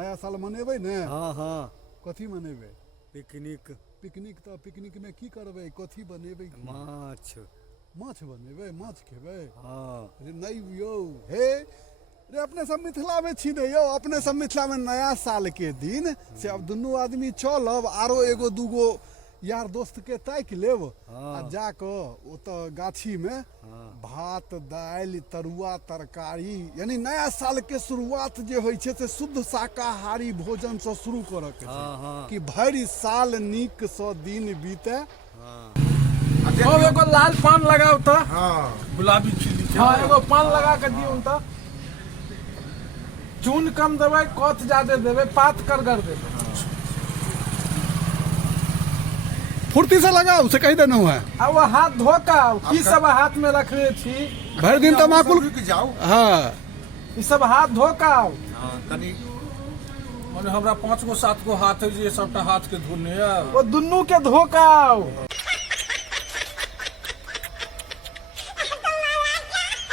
नया साल मनेबै ने? हाँ हाँ कथी मनेबै? पिकनिक। पिकनिक तो पिकनिक में की करबै? कथी बनेबै? माछ। माछ बनेबै? माछ खेबै? हाँ अरे नहीं यौ, हे रे अपने सब मिथिला में छी ने यौ। अपने सब मिथिला में नया साल के दिन से अब दुनू आदमी चलब, आरो एगो दूगो यार दोस्त के ताकि लेब आ जाके ओतऽ गाछी में भात दालि तरुआ तरकारी, यानी नया साल के शुरुआत जे होइ छै से शुद्ध शाकाहारी भोजन से शुरू करऽ के छै कि भरि साल नीक सँ दिन बीते। अब एगो लाल पान लगाओ तो गुलाबी चिली। हाँ एगो पान लगा के दियो तो चून कम देवे, कथ ज्यादा देवे, पात करगर देवे। फुर्ती से लगाओ से कही देना है। अब वो हाथ धोका की सब हाथ में रखले छी भर दिन तमाकुल जाओ। हाँ ई सब हाथ धोका तनी माने हमरा 5 गो 7 गो हाथ है जे सबटा हाथ के धोने है वो दुन्नू के धोका।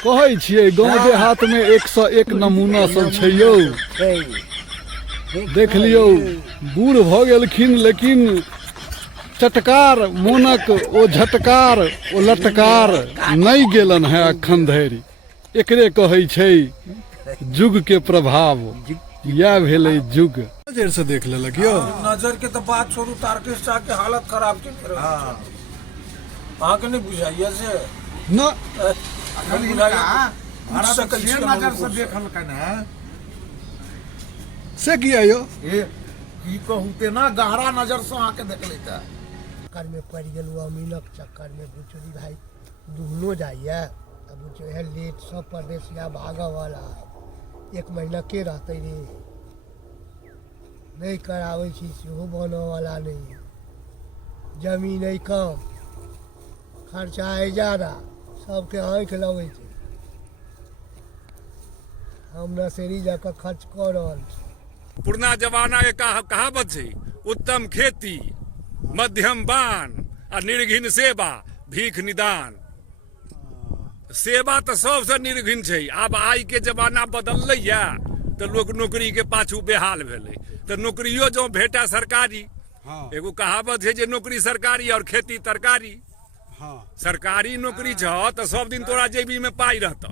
कहै छियै गाँव देहात में 101 नमूना सब छै यौ। देख लियौ बूढ़ भऽ गेलखिन लेकिन चटकार मोनक ओ झटकार ओ लटकार नहीं गेलन है अखन धरि। एकरे कहै छै जुग के प्रभाव, या भेलै जुग। नजर से देख लेलक यौ। नजर के तो बात छोड़ू, तारकेश साहब के हालत खराब के अहाँ के नहीं बुझाइए से न नजर से देखल से किया यौ? की कहूते ना गहरा नजर से आके देख लेता चक्कर में पड़ गल अमीनक चक्कर में बुचरी भाई दुहनो जाइए। अब जो है लेट सब परदेसिया भागऽ वाला है, 1 महीना के रहते रे नहीं करावे छी सेहो बनऽ वाला नहीं। जमीन नहीं कम, खर्चा है ज्यादा, सबके आँख लगे छै। हम नशेरी जाकर खर्च कर रहल छी। पुरना जमाना के कहावत छै, उत्तम खेती मध्यम बान आ निर्घिन सेवा भीख निदान। सेवा तो सबसे निर्घिन छै। आब आई के जमाना बदललै या तो लोग नौकरी के पाछू बेहाल भेलै। तो नौकरियो जो भेटा सरकारी, एगो कहावत है जे नौकरी सरकारी और खेती तरकारी। सरकारी नौकरी छ तो सब दिन तोरा जेबी में पाई रहता,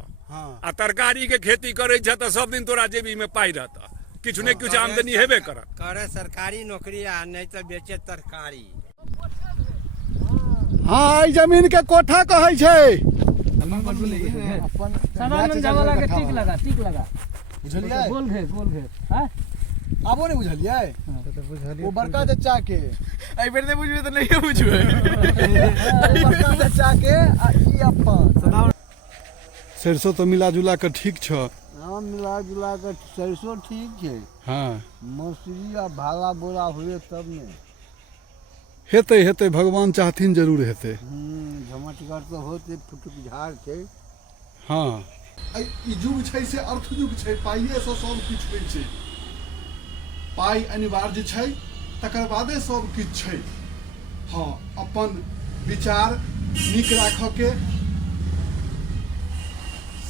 आ तरकारी के खेती करे छ तो सब दिन तोरा जेबी में पाई रहता। किछु ने किछु आमदनी हेबे करत। करे सरकारी नौकरी आ नहीं तो बेचे तरकारी। हाँ ई जमीन के कोठा कहै छै। सामान जमा के टिक लगा बुझलियै? गोल घेर हैं आबो नहीं बुझलियै? वो बड़का चचा के आई बेर नहीं बुझबे तो नहीं बुझबे। बड़का चचा के आ ई अपन सरसों तो मिला जुला के ठीक छ। हाँ मिला जुला के सरसों ठीक है। हाँ मसूरी आ भाला बोरा हुए तब ने हेतै हेतै, भगवान चाहथिन जरूर हेतै। झमटगर तो होते फुटुक झाड़ छै। हाँ ई युग छै से अर्थ युग छै, पाइए से सब किछु होइ छै। पाइ अनिवार्य छै, तकर बादे सब किछु छै। हाँ अपन विचार नीक राखऽ के,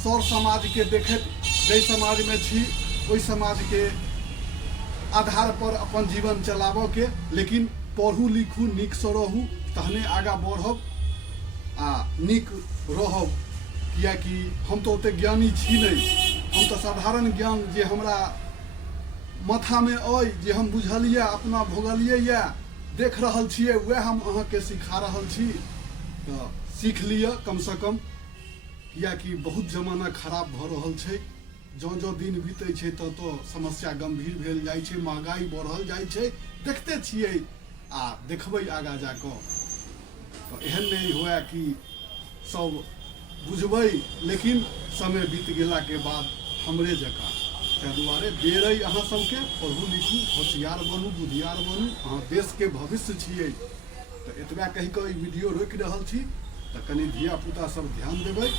सर समाज के देखैत जै समाज में छी ओहि समाज के आधार पर अपन जीवन चलाबऽ के। लेकिन पढ़ू लिखू नीक से रहू तहने आगा बढ़ब आ नीक रहब। कियाकि हम तो ओते ज्ञानी छी नहीं, हम तो साधारण ज्ञान जे हमरा माथा में अइ, जे हम बुझलिए अपना भोगलिए या देख रहल छियै, वह हम अहाँके सिखा रहल छी। तो सीख लिअ कम से कम, कियाकि बहुत जमाना खराब भऽ रहल छै। जो जो दिन बीतै छै तो समस्या गंभीर भेल जाइ छै, महंगाई बढ़ल जाइ छै, देखते छियै आ देखबै आगा जाकऽ। तो एहन नहीं हुआ कि सब बुझबै लेकिन समय बीत गेला के बाद हमरे जकाँ। ताहि दुआरे बेर अइ अहाँ सबके, पढ़ू लिखू होशियार बनू बुधियार बनू, अहाँ देश के भविष्य छियै। तो एतबा कहि कऽ ई वीडियो रोकि रहल छी। तो कनि धिया पुता सब ध्यान देबै।